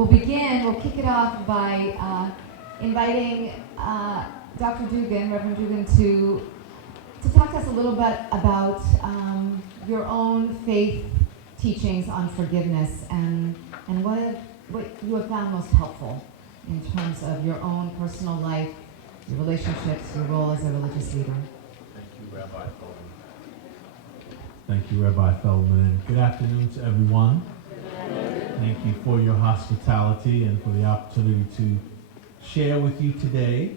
We'll kick it off by inviting Dr. Duggan, Reverend Duggan, to talk to us a little bit about your own faith teachings on forgiveness and what you have found most helpful in terms of your own personal life, your relationships, your role as a religious leader. Thank you, Rabbi Feldman. Thank you, Rabbi Feldman, and good afternoon to everyone. Thank you for your hospitality and for the opportunity to share with you today.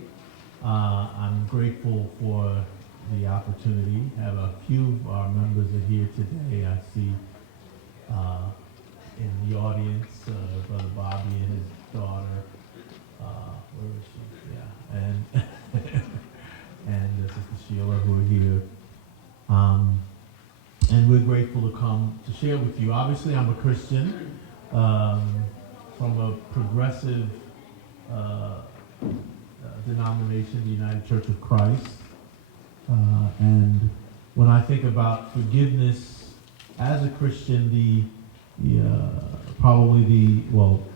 I'm grateful for the opportunity. I have a few of our members are here today. I see in the audience Brother Bobby and his daughter. Where is she? Yeah, and Sister Sheila, who are here. And we're grateful to come to share with you. Obviously, I'm a Christian from a progressive denomination, the United Church of Christ. And when I think about forgiveness as a Christian,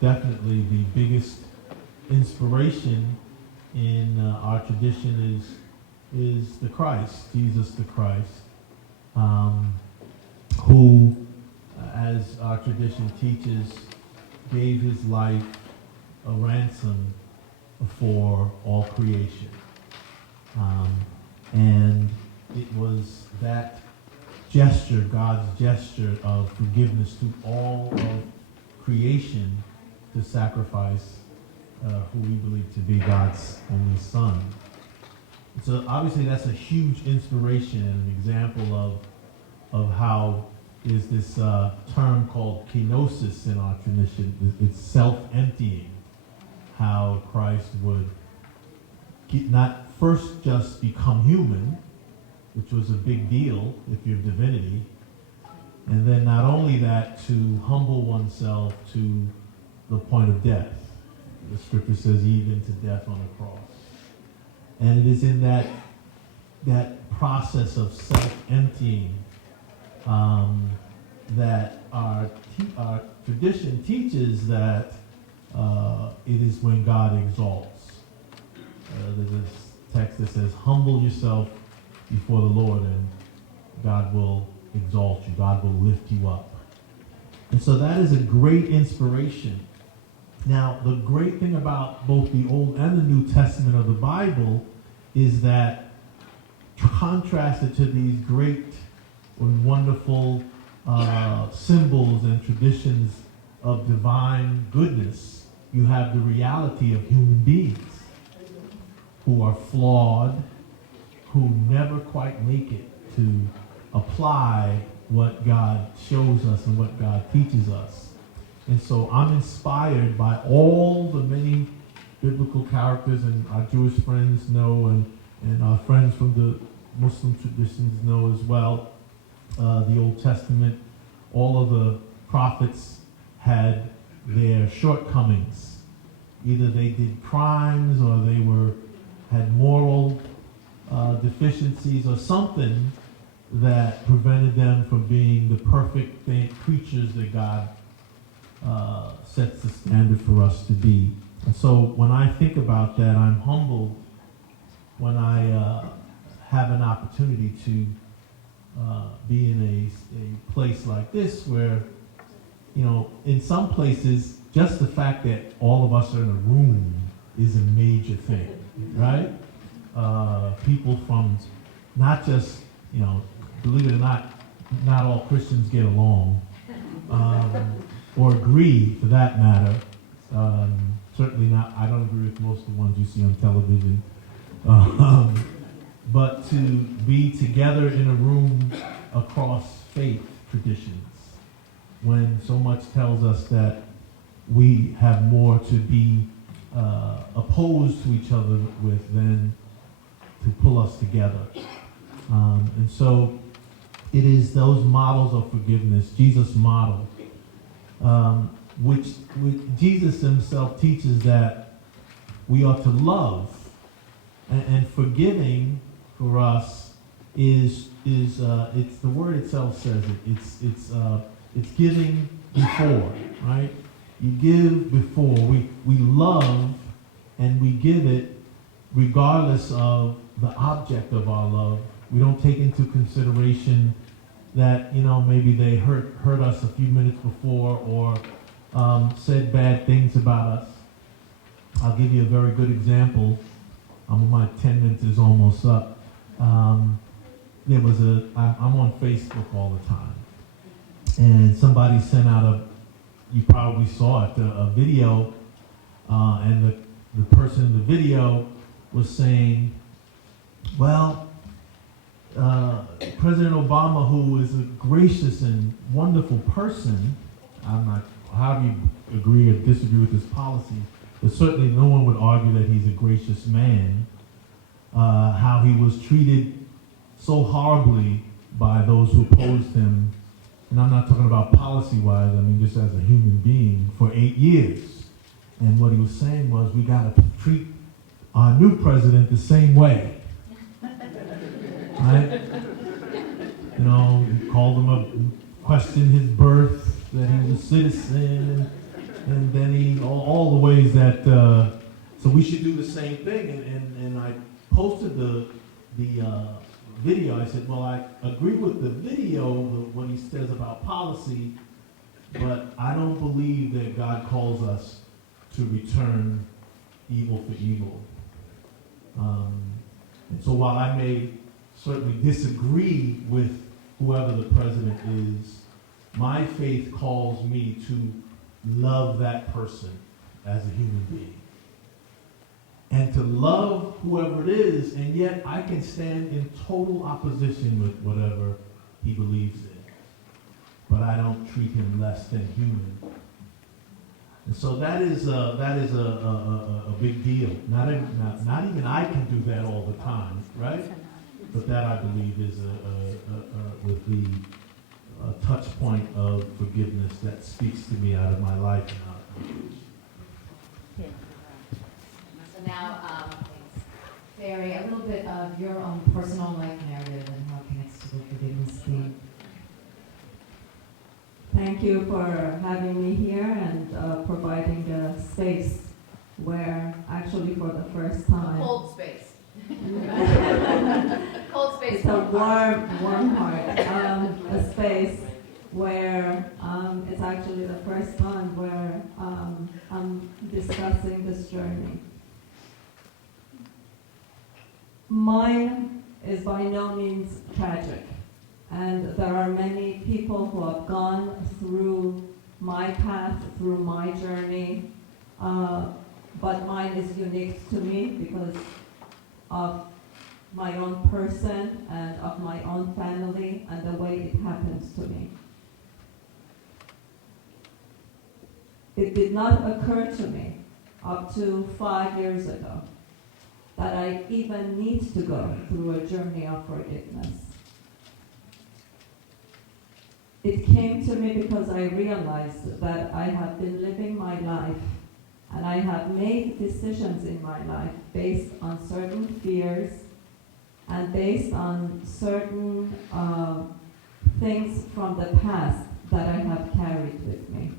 definitely the biggest inspiration in our tradition is the Christ, Jesus the Christ, who, as our tradition teaches, gave his life a ransom for all creation. And it was that gesture, God's gesture of forgiveness to all of creation, to sacrifice who we believe to be God's only Son. So obviously that's a huge inspiration and an example of how is this term called kenosis in our tradition. It's self-emptying. How Christ would not first just become human, which was a big deal if you're divinity, and then not only that, to humble oneself to the point of death. The scripture says even to death on the cross. And it is in that process of self-emptying that our tradition teaches that it is when God exalts. There's this text that says, humble yourself before the Lord and God will exalt you. God will lift you up. And so that is a great inspiration. Now, the great thing about both the Old and the New Testament of the Bible is that, contrasted to these great and wonderful symbols and traditions of divine goodness, you have the reality of human beings who are flawed, who never quite make it to apply what God shows us and what God teaches us. And so I'm inspired by all the many biblical characters, and our Jewish friends know, and our friends from the Muslim traditions know as well. The Old Testament, all of the prophets had their shortcomings. Either they did crimes or they had moral deficiencies or something that prevented them from being the perfect creatures that God sets the standard for us to be. And so when I think about that, I'm humbled when I have an opportunity to be in a place like this where, in some places, just the fact that all of us are in a room is a major thing, right? People from not just, believe it or not all Christians get along, or agree for that matter. Certainly not, I don't agree with most of the ones you see on television. But to be together in a room across faith traditions, when so much tells us that we have more to be opposed to each other with than to pull us together. And so it is those models of forgiveness, Jesus' model, which Jesus himself teaches that we ought to love, and forgiving for us is it's the word itself says it. It's giving before, right? You give before. We love and we give it regardless of the object of our love. We don't take into consideration that, maybe they hurt us a few minutes before or said bad things about us. I'll give you a very good example. My 10 minutes is almost up. I'm on Facebook all the time. And somebody sent out you probably saw it, a video, and the person in the video was saying, well, President Obama, who is a gracious and wonderful person, how do you agree or disagree with his policy, but certainly no one would argue that he's a gracious man, how he was treated so horribly by those who opposed him, and I'm not talking about policy-wise, just as a human being, for 8 years. And what he was saying was, we got to treat our new president the same way. Right? Called him up, questioned his birth, that he was a citizen, and then all the ways that, so we should do the same thing. And I posted the video. I said, well, I agree with the video, what he says about policy, but I don't believe that God calls us to return evil for evil. And so while I may certainly disagree with whoever the president is, my faith calls me to love that person as a human being. And to love whoever it is, and yet I can stand in total opposition with whatever he believes in. But I don't treat him less than human. And so that is a big deal. Not even I can do that all the time, right? But that, I believe, is with the touch point of forgiveness that speaks to me out of my life and out of my future. So now, Barry, a little bit of your own personal life narrative and how it connects to the forgiveness theme. Thank you for having me here and providing the space where, actually for the first time, Cold space. Cold space. it's a warm heart, a space where it's actually the first time where I'm discussing this journey. Mine is by no means tragic, and there are many people who have gone through my path, through my journey, but mine is unique to me because of my own person and of my own family and the way it happens to me. It did not occur to me up to 5 years ago that I even need to go through a journey of forgiveness. It came to me because I realized that I have been living my life and I have made decisions in my life based on certain fears and based on certain things from the past that I have carried with me.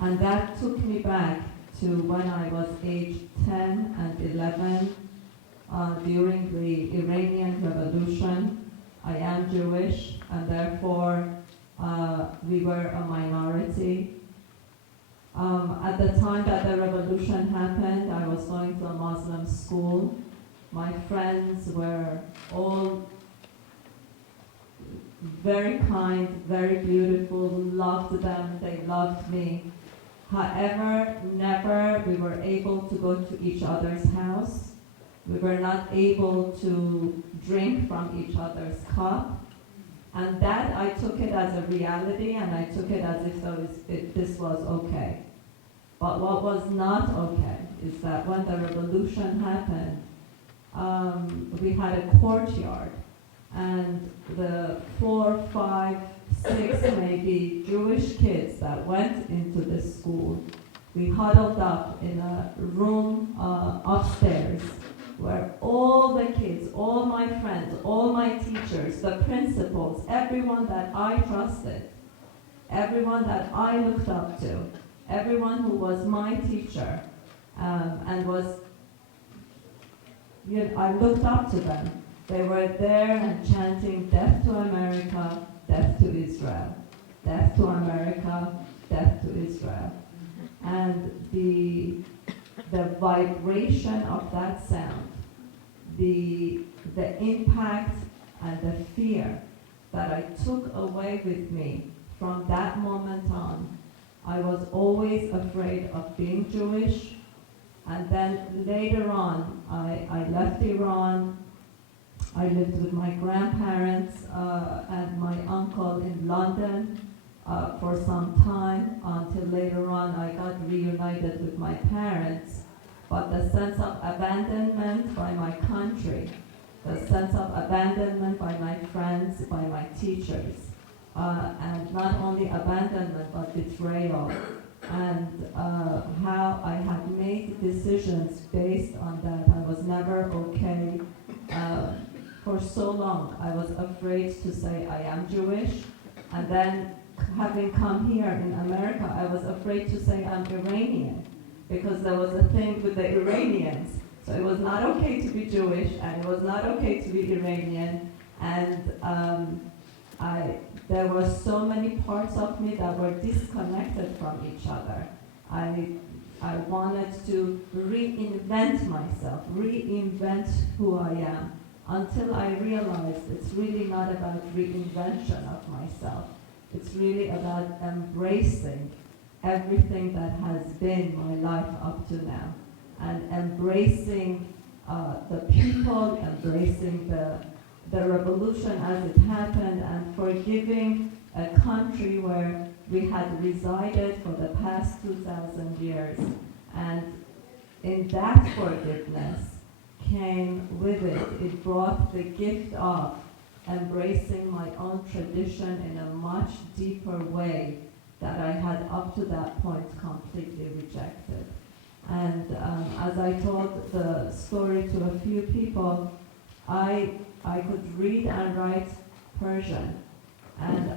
And that took me back to when I was age 10 and 11 during the Iranian Revolution. I am Jewish, and therefore we were a minority. At the time that the revolution happened, I was going to a Muslim school. My friends were all very kind, very beautiful, loved them, they loved me. However, never we were able to go to each other's house. We were not able to drink from each other's cup. And that I took it as a reality, and I took it as if this was okay. But what was not okay is that when the revolution happened, we had a courtyard, and the 4, 5, 6 maybe Jewish kids that went into this school, we huddled up in a room upstairs where all the kids, all my friends, all my teachers, the principals, everyone that I trusted, everyone that I looked up to, everyone who was my teacher and was, I looked up to them. They were there and chanting, "Death to America, death to Israel. Death to America, death to Israel." And the vibration of that sound, the impact and the fear that I took away with me from that moment on. I was always afraid of being Jewish, and then later on, I left Iran. I lived with my grandparents and my uncle in London for some time, until later on I got reunited with my parents. But the sense of abandonment by my country, the sense of abandonment by my friends, by my teachers, and not only abandonment but betrayal, and how I had made decisions based on that. I was never okay. For so long, I was afraid to say I am Jewish, and then having come here in America, I was afraid to say I'm Iranian, because there was a thing with the Iranians. So it was not okay to be Jewish, and it was not okay to be Iranian, and there were so many parts of me that were disconnected from each other. I wanted to reinvent myself, reinvent who I am, until I realized it's really not about reinvention of myself. It's really about embracing everything that has been my life up to now, and embracing the people, embracing the revolution as it happened, and forgiving a country where we had resided for the past 2,000 years. And in that forgiveness came with it, it brought the gift of embracing my own tradition in a much deeper way that I had up to that point completely rejected. And as I told the story to a few people, I could read and write Persian, and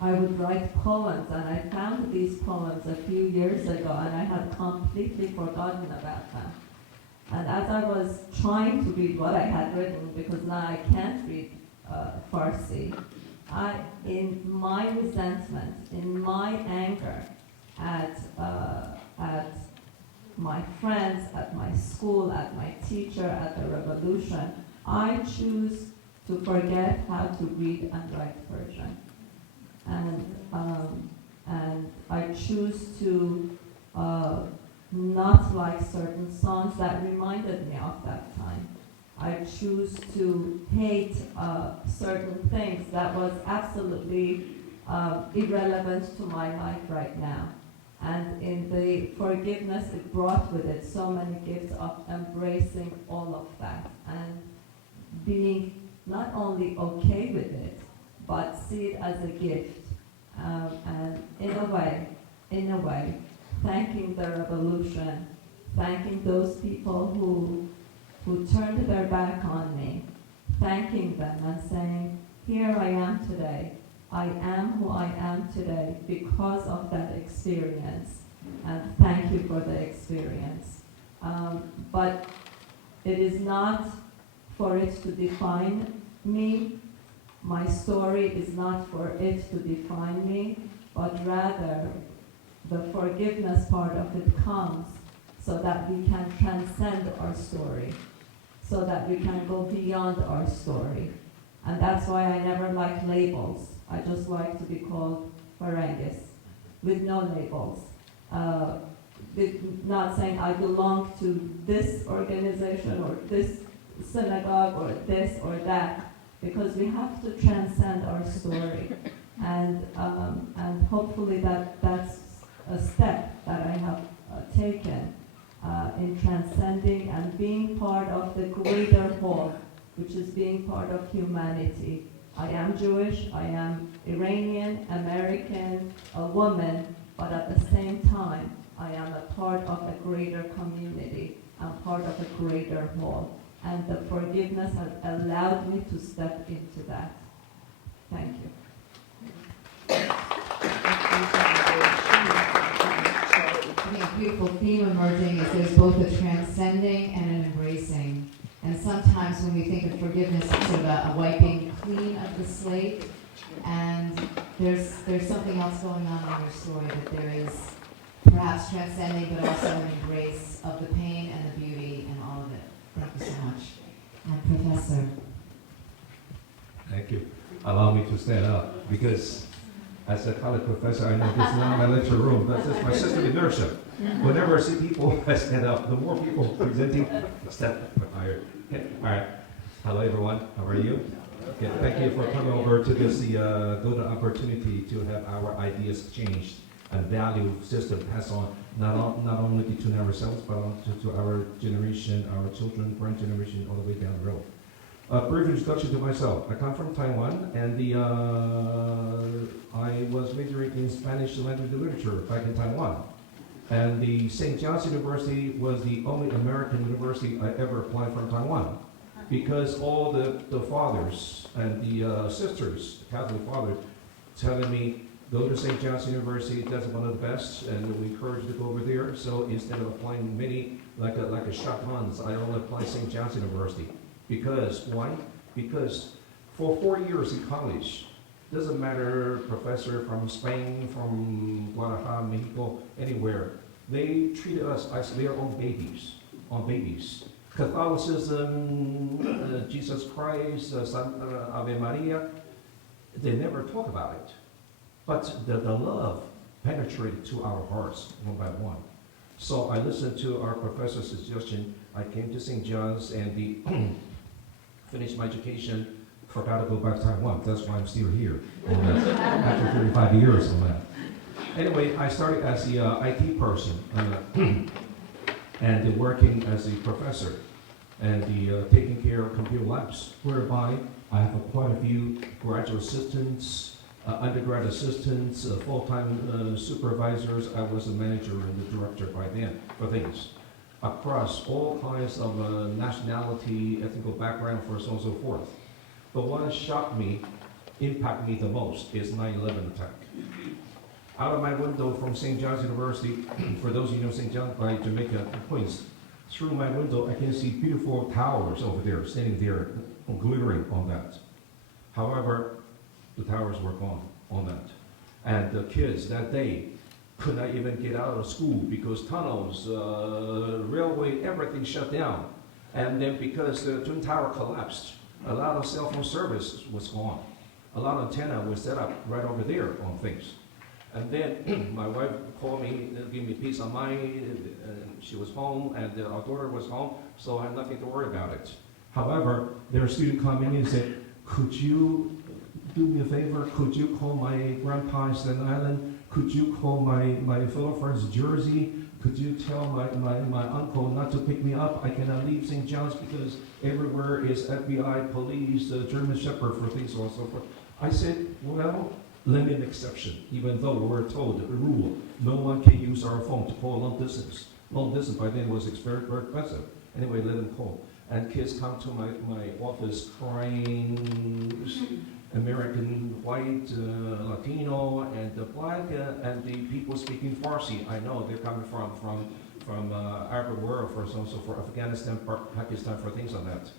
I would write poems, and I found these poems a few years ago, and I had completely forgotten about them. And as I was trying to read what I had written, because now I can't read Farsi, in my resentment, in my anger at my friends, at my school, at my teacher, at the revolution, I choose to forget how to read and write Persian. And I choose to not like certain songs that reminded me of that time. I choose to hate certain things that was absolutely irrelevant to my life right now. And in the forgiveness, it brought with it so many gifts of embracing all of that and being not only okay with it, but see it as a gift. And in a way, thanking the revolution, thanking those people who turned their back on me, thanking them and saying, here I am today. I am who I am today because of that experience, and thank you for the experience. But it is not for it to define me. My story is not for it to define me, but rather the forgiveness part of it comes so that we can transcend our story, so that we can go beyond our story. And that's why I never like labels. I just like to be called Farangiss, with no labels. Not saying I belong to this organization or this synagogue or this or that, because we have to transcend our story. And hopefully that's a step that I have taken in transcending and being part of the greater whole, which is being part of humanity. I am Jewish, I am Iranian, American, a woman, but at the same time, I am a part of a greater community. I'm part of a greater whole. And the forgiveness has allowed me to step into that. Thank you. beautiful theme emerging is there's both a transcending and an embracing. And sometimes when we think of forgiveness, it's sort of a wiping clean of the slate. And there's something else going on in your story, that there is perhaps transcending, but also an embrace of the pain and the beauty and all of it. Thank you so much. And Professor. Thank you. Allow me to stand up, because as a college professor, I know this is not my lecture room, that's just my system inertia. Whenever I see people stand up, the more people presenting, step higher. Okay. All right. Hello, everyone. How are you? Okay. Thank you for coming over to this good opportunity to have our ideas exchanged and value system passed on, not only between ourselves, but on to our generation, our children, grand generation, all the way down the road. A brief introduction to myself. I come from Taiwan, and I was majoring in Spanish language and literature back in Taiwan. And the St. John's University was the only American university I ever applied from Taiwan, because all the fathers and the sisters, the Catholic fathers, telling me, go to St. John's University, that's one of the best, and we encourage you to go over there. So instead of applying many, like a shotguns, I only apply St. John's University. Because, why? Because for 4 years in college, doesn't matter, professor from Spain, from Guadalajara, Mexico, anywhere, they treated us as their own babies, Catholicism, Jesus Christ, Ave Maria, they never talk about it. But the love penetrated to our hearts one by one. So I listened to our professor's suggestion. I came to St. John's and finished my education, forgot to go back to Taiwan. That's why I'm still here after 35 years on that. Anyway, I started as the IT person and working as a professor and taking care of computer labs, whereby I have quite a few graduate assistants, undergrad assistants, full-time supervisors. I was a manager and the director by then for things across all kinds of nationality, ethnical background, for so on and so forth. But what shocked me, impacted me the most, is 9/11 attack. Out of my window from St. John's University, for those of you who know St. John by Jamaica, Queens, through my window I can see beautiful towers over there, standing there, glittering on that. However, the towers were gone on that. And the kids that day could not even get out of school because tunnels, railway, everything shut down. And then because the Twin Tower collapsed, a lot of cell phone service was gone. A lot of antenna was set up right over there on things. And then my wife called me, gave me peace of mind, she was home, and our daughter was home, so I had nothing to worry about it. However, there a student come in and said, could you do me a favor? Could you call my grandpa in Staten Island? Could you call my fellow friends in Jersey? Could you tell my uncle not to pick me up? I cannot leave St. John's because everywhere is FBI, police, German Shepherd for things, so on and so forth. I said, well, let me an exception, even though we're told the rule, no one can use our phone to call long distance. Long distance by then was very, very expensive. Anyway, let them call. And kids come to my office crying, American, white, Latino, and the black, and the people speaking Farsi. I know they're coming from Arab world, for so for Afghanistan, Pakistan, for things like that.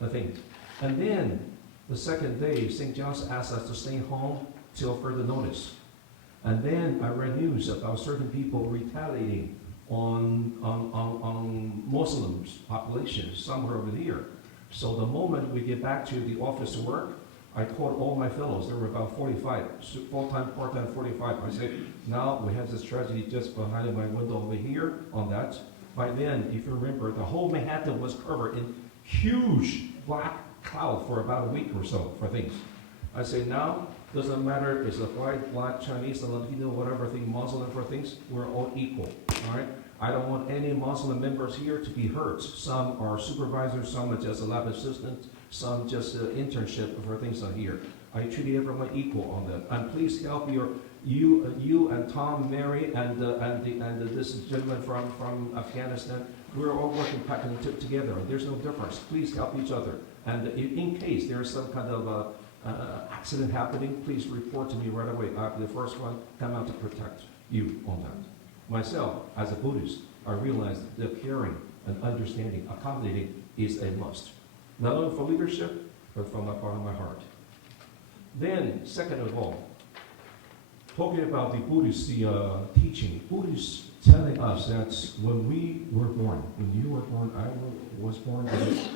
Nothing. And then the second day, St. John's asked us to stay home till further notice. And then I read news about certain people retaliating on Muslims population somewhere over here. So the moment we get back to the office to work, I called all my fellows. There were about 45, full-time, part-time 45. I said, now we have this tragedy just behind my window over here on that. By then, if you remember, the whole Manhattan was covered in huge black cloud for about a week or so for things. I say, now, doesn't matter, it's a white, black, Chinese, Latino, whatever thing, Muslim for things, we're all equal, all right? I don't want any Muslim members here to be hurt. Some are supervisors, some are just a lab assistant, some just internship for things on here. I treat everyone equal on that. And please help you and Tom, Mary, and this gentleman from Afghanistan. We're all working together. There's no difference. Please help each other. And in case there's some kind of accident happening, please report to me right away. I'll be the first one come out to protect you on that. Myself, as a Buddhist, I realized that caring and understanding, accommodating is a must. Not only for leadership, but from the bottom of my heart. Then, second of all, talking about the Buddhist teaching, Buddhists telling us that when we were born, when you were born, I was born,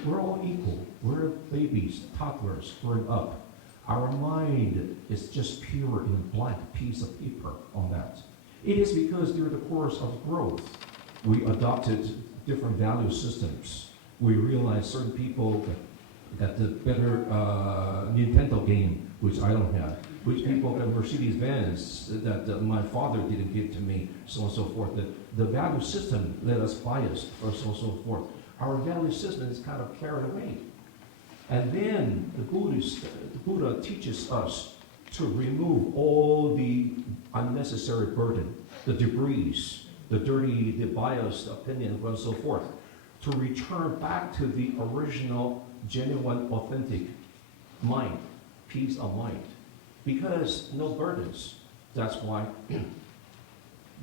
we're all equal. We're babies, toddlers, growing up. Our mind is just pure in a blank piece of paper on that. It is because during the course of growth, we adopted different value systems. We realized certain people got the better Nintendo game, which I don't have. Which people got Mercedes-Benz that my father didn't give to me, so on and so forth. The value system let us bias, or so on and so forth. Our value system is kind of carried away. And then the Buddha teaches us to remove all the unnecessary burden, the debris, the dirty, the biased opinion, and so forth, to return back to the original, genuine, authentic mind, peace of mind. Because no burdens. That's why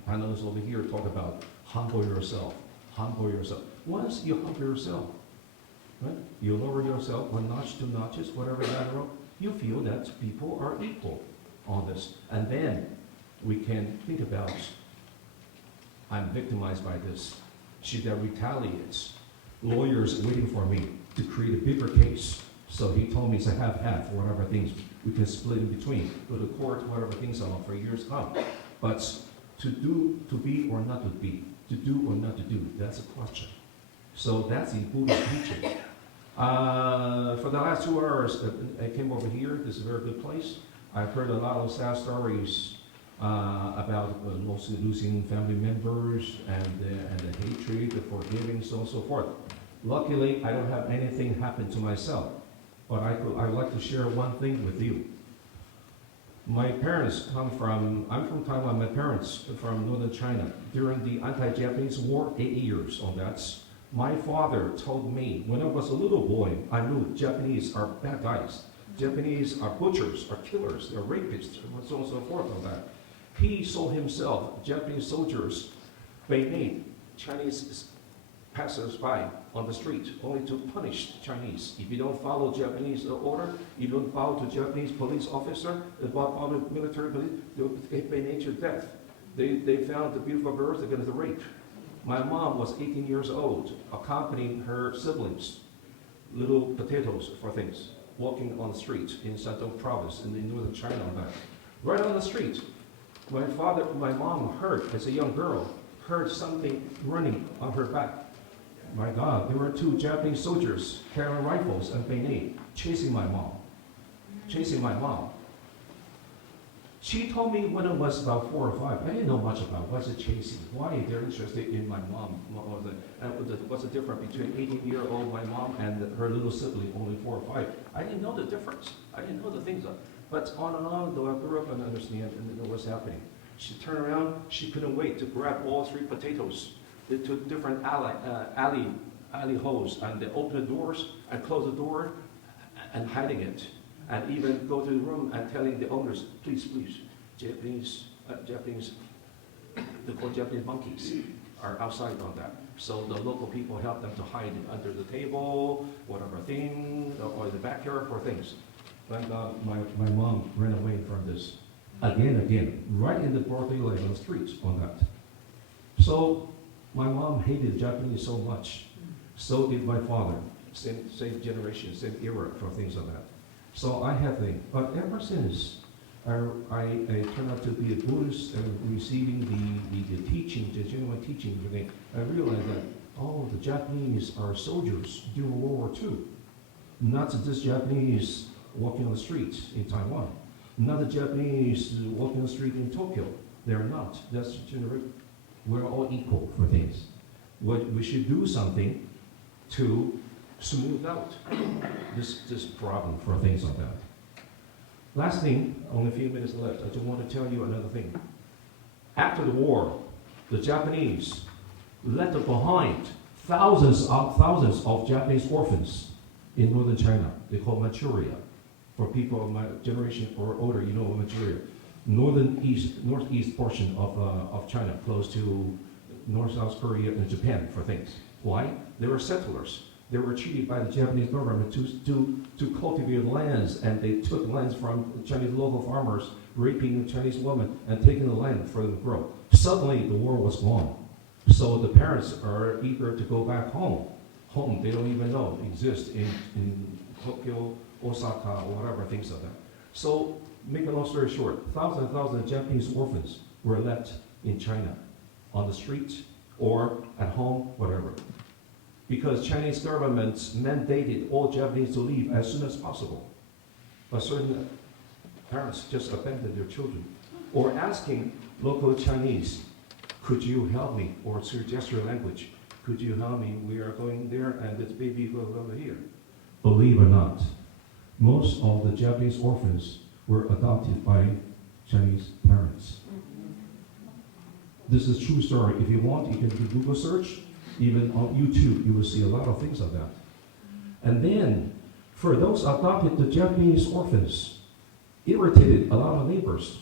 panelists over here talk about humble yourself, humble yourself. Once you humble yourself, right, you lower yourself 1 notch, 2 notches, whatever lateral, you feel that people are equal on this. And then we can think about, I'm victimized by this. She that retaliates. Lawyers waiting for me to create a bigger case. So he told me it's a half-half, whatever things we can split in between. Go to court, whatever things are for years come. But to do, to be or not to be, to do or not to do, that's a question. So that's the Buddhist teaching. For the last 2 hours, I came over here. This is a very good place. I've heard a lot of sad stories about mostly losing family members and the hatred, the forgiving, so on and so forth. Luckily, I don't have anything happen to myself. But I'd like to share one thing with you. My parents I'm from Taiwan, my parents from northern China. During the anti-Japanese war, 8 years on that, my father told me, when I was a little boy, I knew Japanese are bad guys. Japanese are butchers, are killers, they're rapists, and so on and so forth on that. He saw himself, Japanese soldiers, bayonet Chinese passers-by on the street, only to punish the Chinese. If you don't follow Japanese order, you don't bow to Japanese police officer, bow to military police, they'll bayonet you to death. They found the beautiful girls, they're going to rape. My mom was 18 years old, accompanying her siblings, little potatoes for things, walking on the street in Shandong province in the northern China on that. Right on the street, my mom heard, as a young girl, heard something running on her back. My God, there were 2 Japanese soldiers carrying rifles and bayonet, chasing my mom. She told me when I was about 4 or 5, I didn't know much about what's it chasing, why they're interested in my mom. What's the difference between 18-year-old my mom and her little sibling, only 4 or 5. I didn't know the difference. I didn't know the things. But on and on, though I grew up and understand and know what's happening. She turned around, she couldn't wait to grab all 3 potatoes. They took different alley holes, and they opened the doors and closed the door and hiding it. And even go to the room and telling the owners, please, Japanese, they call Japanese monkeys, are outside on that. So the local people help them to hide under the table, whatever thing, or the backyard for things. Thank God my mom ran away from this. Again, right in the broad daylight on the streets on that. So my mom hated Japanese so much. So did my father. Same generation, same era for things like that. So I have things. But ever since I turned out to be a Buddhist and receiving the teaching, the genuine teaching, I realized that, the Japanese are soldiers during World War II. Not just Japanese walking on the streets in Taiwan. Not the Japanese walking on the street in Tokyo. They're not. That's we're all equal for things. We should do something to smooth out this problem for things like that. Last thing, only a few minutes left. I just want to tell you another thing. After the war, the Japanese left behind thousands of Japanese orphans in northern China. They call Manchuria. For people of my generation or older, you know Manchuria. Northeast portion of China, close to North, South Korea, and Japan for things. Why? They were settlers. They were treated by the Japanese government to cultivate lands, and they took lands from Chinese local farmers, raping Chinese women, and taking the land for them to grow. Suddenly, the war was gone. So the parents are eager to go back home. Home, they don't even know exists in Tokyo, Osaka, or whatever, things like that. So, make a long story short, thousands and thousands of Japanese orphans were left in China, on the streets, or at home, whatever. Because Chinese governments mandated all Japanese to leave as soon as possible. But certain parents just abandoned their children. Or asking local Chinese, could you help me? Or through gesture language, could you help me? We are going there and this baby goes over here. Believe it or not, most of the Japanese orphans were adopted by Chinese parents. This is a true story. If you want, you can do Google search. Even on YouTube, you will see a lot of things of that. And then, for those adopted the Japanese orphans, irritated a lot of neighbors.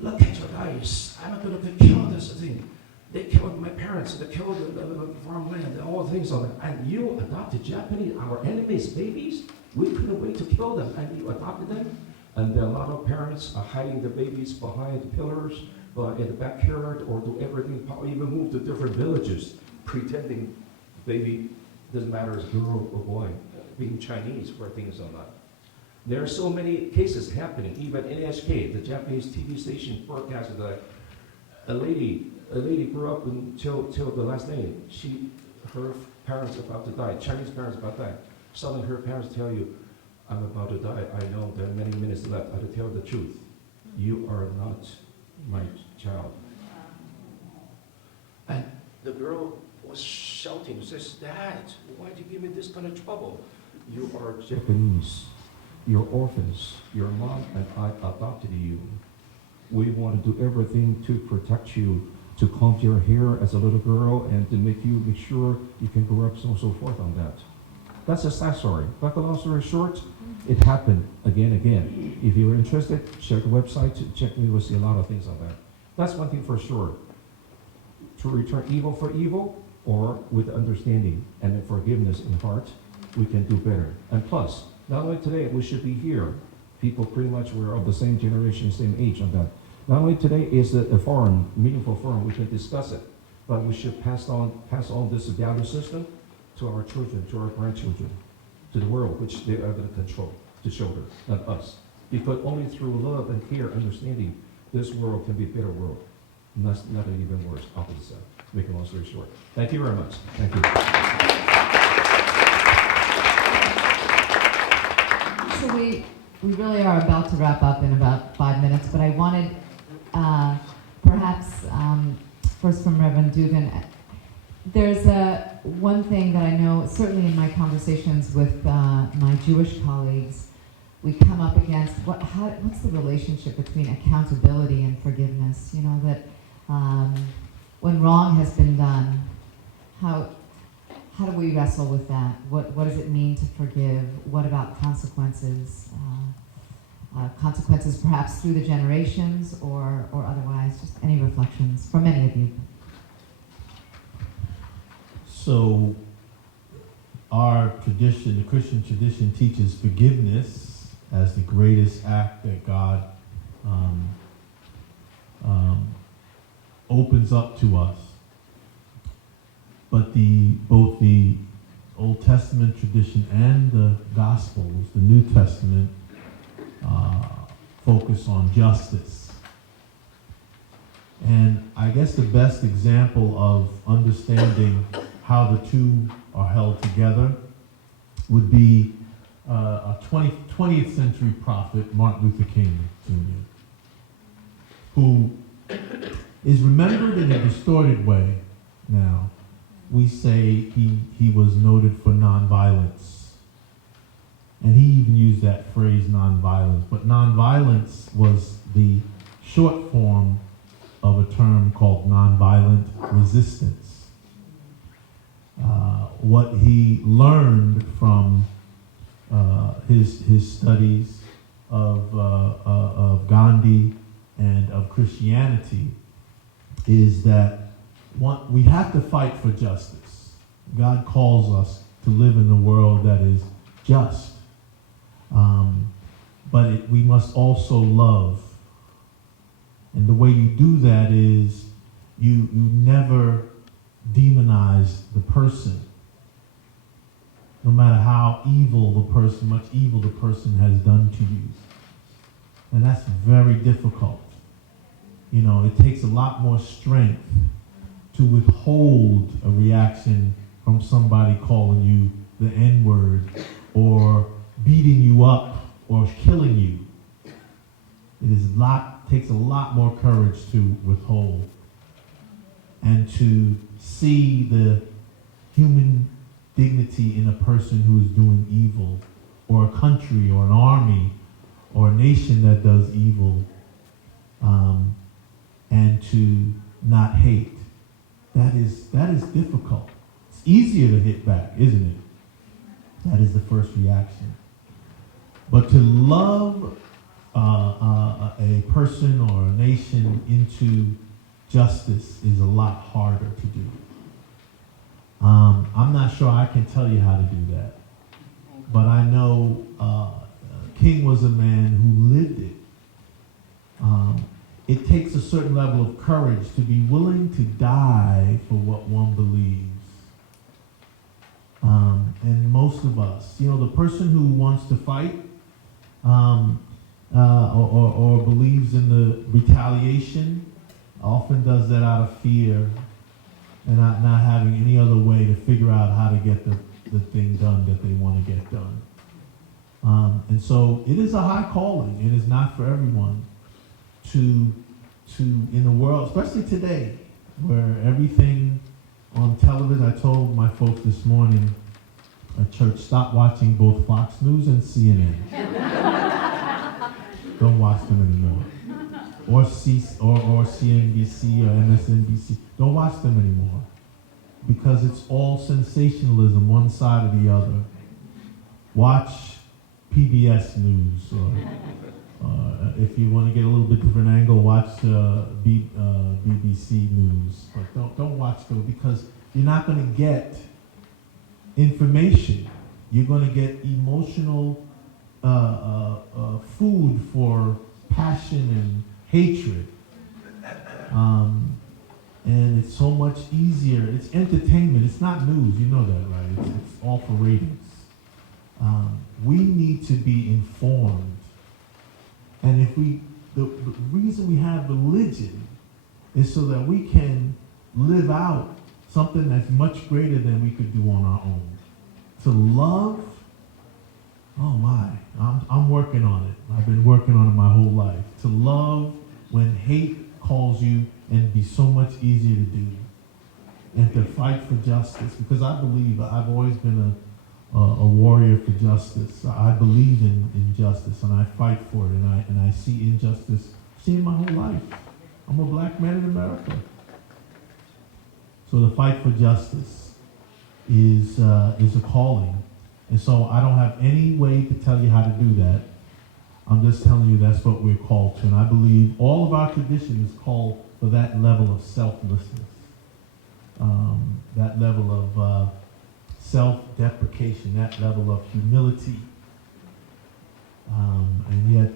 Look at your guys. I'm going to kill this thing. They killed my parents. They killed the farmland and all the things of that. And you adopted Japanese, our enemies' babies? We couldn't wait to kill them, and you adopted them? And there are a lot of parents are hiding the babies behind the pillars, in the backyard, or do everything, probably even move to different villages, pretending baby doesn't matter as girl or boy, being Chinese for things like that. There are so many cases happening. Even NHK, the Japanese TV station, broadcasted that a lady grew up until the last day. Her parents about to die, Chinese parents about to die. Suddenly her parents tell you, I'm about to die. I know there are many minutes left. I have to tell the truth. You are not my child. And the girl was shouting, says, Dad, why did you give me this kind of trouble? You are Japanese. You're orphans. Your mom and I adopted you. We want to do everything to protect you, to comb your hair as a little girl, and to make sure you can grow up, so on and so forth on that. That's a sad story. But the long story short, it happened again. If you're interested, check the website, check me, you'll see a lot of things on that. That's one thing for sure. To return evil for evil, or with understanding and forgiveness in heart, we can do better. And plus, not only today, we should be here. People pretty much were of the same generation, same age on that. Not only today is a forum, meaningful forum, we can discuss it, but we should pass on this value system to our children, to our grandchildren, to the world, which they are going to control, to children, not us. Because only through love and care, understanding, this world can be a better world. Not even worse, opposite side. Make a long story short. Thank you very much. Thank you. So we really are about to wrap up in about 5 minutes, but I wanted perhaps first from Reverend Duggan. There's one thing that I know, certainly in my conversations with my Jewish colleagues, we come up against what's the relationship between accountability and forgiveness? You know, that when wrong has been done, how do we wrestle with that? What does it mean to forgive? What about consequences? Consequences perhaps through the generations or otherwise. Just any reflections from any of you. So our tradition, the Christian tradition, teaches forgiveness as the greatest act that God opens up to us. But both the Old Testament tradition and the Gospels, the New Testament, focus on justice. And I guess the best example of understanding how the two are held together would be a 20th century prophet, Martin Luther King Jr., who is remembered in a distorted way now. We say he was noted for nonviolence. And he even used that phrase, nonviolence. But nonviolence was the short form of a term called nonviolent resistance. What he learned from his studies of Gandhi and of Christianity is that we have to fight for justice. God calls us to live in a world that is just. But we must also love. And the way you do that is you never demonize the person. No matter how much evil the person has done to you. And that's very difficult. You know, it takes a lot more strength to withhold a reaction from somebody calling you the N-word or beating you up or killing you. Takes a lot more courage to withhold and to see the human dignity in a person who is doing evil, or a country or an army or a nation that does evil, and to not hate. That is difficult. It's easier to hit back, isn't it? That is the first reaction. But to love a person or a nation into justice is a lot harder to do. I'm not sure I can tell you how to do that. But I know King was a man who lived it. It takes a certain level of courage to be willing to die for what one believes. And most of us, you know, the person who wants to fight or believes in the retaliation often does that out of fear and not having any other way to figure out how to get the thing done that they want to get done. And so it is a high calling. It is not for everyone to in the world, especially today, where everything on television. I told my folks this morning at church, stop watching both Fox News and CNN. Don't watch them anymore. Or CNBC or MSNBC. Don't watch them anymore. Because it's all sensationalism, one side or the other. Watch PBS News. Or if you want to get a little bit different angle, watch BBC News. But don't watch them, because you're not going to get information. You're going to get emotional food for passion and hatred. And it's so much easier. It's entertainment. It's not news. You know that, right? It's all for ratings. We need to be informed. And if the reason we have religion is so that we can live out something that's much greater than we could do on our own. To love, oh my, I'm working on it. I've been working on it my whole life. To love when hate calls you, and be so much easier to do. And to fight for justice, because I believe, I've always been a warrior for justice. I believe in justice, and I fight for it, and I see injustice, seen my whole life. I'm a black man in America. So the fight for justice is a calling. And so I don't have any way to tell you how to do that. I'm just telling you that's what we're called to. And I believe all of our traditions call for that level of selflessness, that level of self-deprecation, that level of humility. And yet,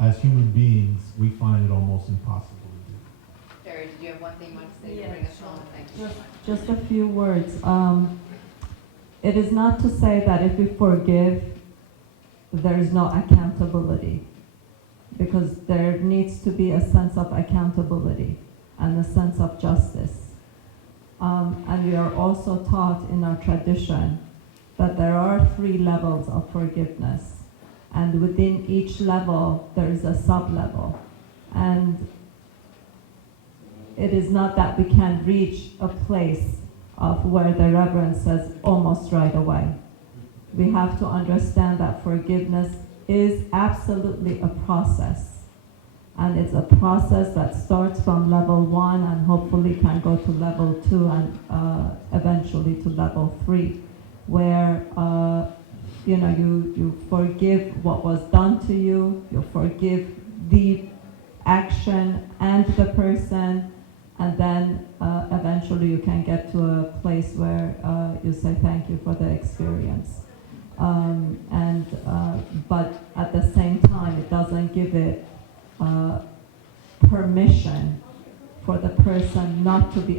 as human beings, we find it almost impossible to do. Sherry, did you have one thing you wanted to say to bring us home? Thank you. Just a few words. It is not to say that if we forgive, there is no accountability, because there needs to be a sense of accountability and a sense of justice. And we are also taught in our tradition that there are 3 levels of forgiveness, and within each level there is a sub-level. And it is not that we can reach a place of where the Reverend says almost right away. We have to understand that forgiveness is absolutely a process. And it's a process that starts from level 1 and hopefully can go to level 2 and eventually to level 3, where you forgive what was done to you, you forgive the action and the person, and then eventually you can get to a place where you say thank you for the experience. But at the same time, it doesn't give it permission for the person not to be